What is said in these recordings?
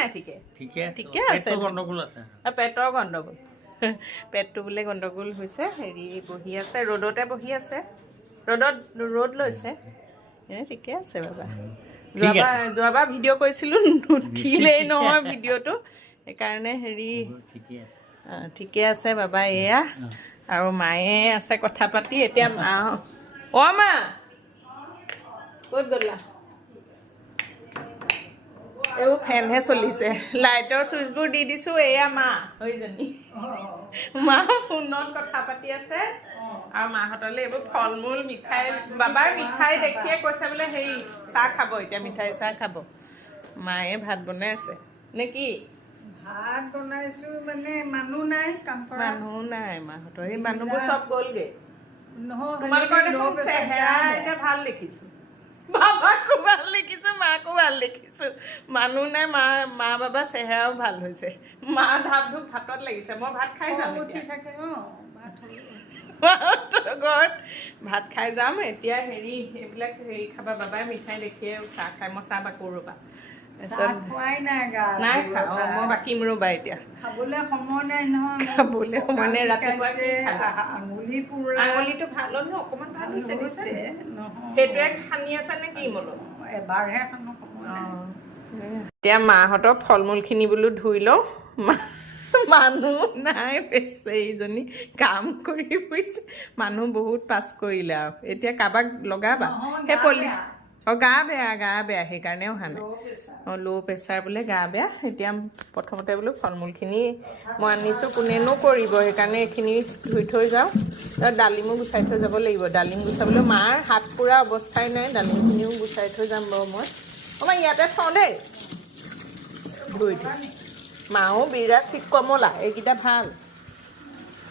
নাই ঠিকে ঠিকে আছে গণ্ডগোল আছে পেটৰ গণ্ডগোল পেটটো বোলে গণ্ডগোল হৈছে হেৰি বহি আছে ৰ'দতে বহি আছে ৰ'দ লৈছে এনে ঠিকে আছে বাবা যোৱাবাৰ ভিডিঅ' কৰিছিলোঁ নুঠিলেই নহয় ভিডিঅ'টো সেইকাৰণে হেৰি ঠিকে আছে বাবা এয়া আৰু মায়ে আছে কথা পাতি এতিয়া মা ক'ত গ'লা এইবোৰ ফেনহে চলিছে লাইটৰ চুইচবোৰ দি দিছোঁ এয়া মা হৈজনী মা ফোনত কথা পাতি আছে আৰু মাহঁতলৈ এইবোৰ ফল মূল মিঠাই বাবাই মিঠাই দেখিয়ে কৈছে বোলে হেৰি চাহ খাব এতিয়া মিঠাই চাহ খাব মায়ে ভাত বনাই আছে নে কি ভাত বনাইছোঁ মানে মানুহ নাই কাম কৰা মানুহ নাই মাহঁতৰ সেই মানুহবোৰ চব গ'লগে নহয় তোমালোকৰ দেখোন চেহেৰা এতিয়া ভাল দেখিছোঁ বাবাকো ভাল দেখিছোঁ মাকো ভাল দেখিছোঁ মানুহ নাই মা বাবা চেহেৰাও ভাল হৈছে মা ধাপ ধুপ ভাতত লাগিছে মই ভাত খাই যাম উঠি থাকে ঘৰত ভাত খাই যাম এতিয়া হেৰি এইবিলাক হেৰি খাবা বাবাই মিঠাই দেখিয়ে চাহ খাই মই চাহ বাকো ৰ'বা নাই খা মই বাকিম ৰ'বা এতিয়া খাবলৈ সময় নাই নহয় খাবলৈ সময় নাই ৰাতিপুৱা আঙুলিটো ভাল হ'ল ন অকণমান ভাল হৈছে সেইটোৱে সানি আছে নে কি মলো এবাৰহে খানো সময় এতিয়া মাহঁতৰ ফল মূলখিনি বোলো ধুই লওঁ মানুহ নাই বেছে এইজনী কাম কৰি ফুৰিছে মানুহ বহুত পাছ কৰিলে আৰু এতিয়া কাৰোবাক লগাবা সেই পলি গা বেয়া সেইকাৰণে অহা নাই ল' প্ৰেছাৰ বোলে গা বেয়া এতিয়া প্ৰথমতে বোলো ফল মূলখিনি মই আনিছোঁ কোনেনো কৰিব সেইকাৰণে এইখিনি ধুই থৈ যাওঁ ডালিমো গুচাই থৈ যাব লাগিব ডালিম গুচাবলৈ মাৰ হাত পুৰা অৱস্থাই নাই ডালিমখিনিও গুচাই থৈ যাম বাৰু মই ইয়াতে থওঁ দেই ধুই মাও বিৰাট কমলা এইকেইটা ভাল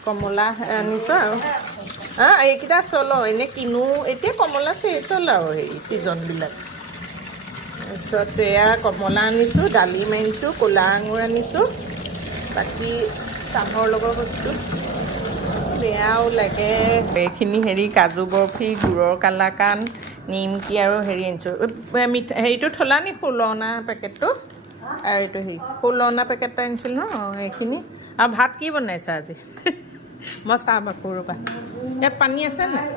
কমলা আনিছোঁ আৰু এইকেইটা চলো এনেই কিনো এতিয়া কমলা চেচ হ'ল আৰু হেৰি ছিজনবিলাক তাৰপিছত এয়া কমলা আনিছোঁ ডালিম আনিছোঁ ক'লা আঙুৰ আনিছোঁ বাকী চাহৰ লগৰ বস্তু বেয়াও লাগে এইখিনি হেৰি কাজু বৰফি গুড়ৰ কালাকান নিমকি আৰু হেৰি আনিছোঁ হেৰিটো থলা নি ফুলনা পেকেটটো আৰু এইটো হেৰি ফুলনা পেকেট এটা আনিছিল ন এইখিনি আৰু ভাত কি বনাইছা আজি মই চাহ বাকো ৰ'বা ইয়াত পানী আছে নাই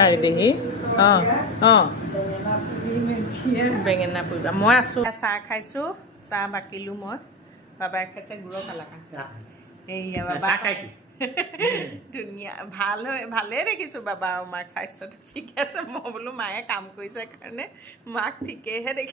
আৰু দেহি বেঙেনা পুৰিবা মই আছোঁ চাহ খাইছোঁ চাহ বাকিলোঁ মই বাবাই খাইছে গুড়ৰ কালাকান এইয়া বাবা ধুনীয়া ভালেই দেখিছোঁ বাবা আৰু মাক স্বাস্থ্যটো ঠিকে আছে মই বোলো মায়ে কাম কৰিছে কাৰণে মাক ঠিকেইহে দেখি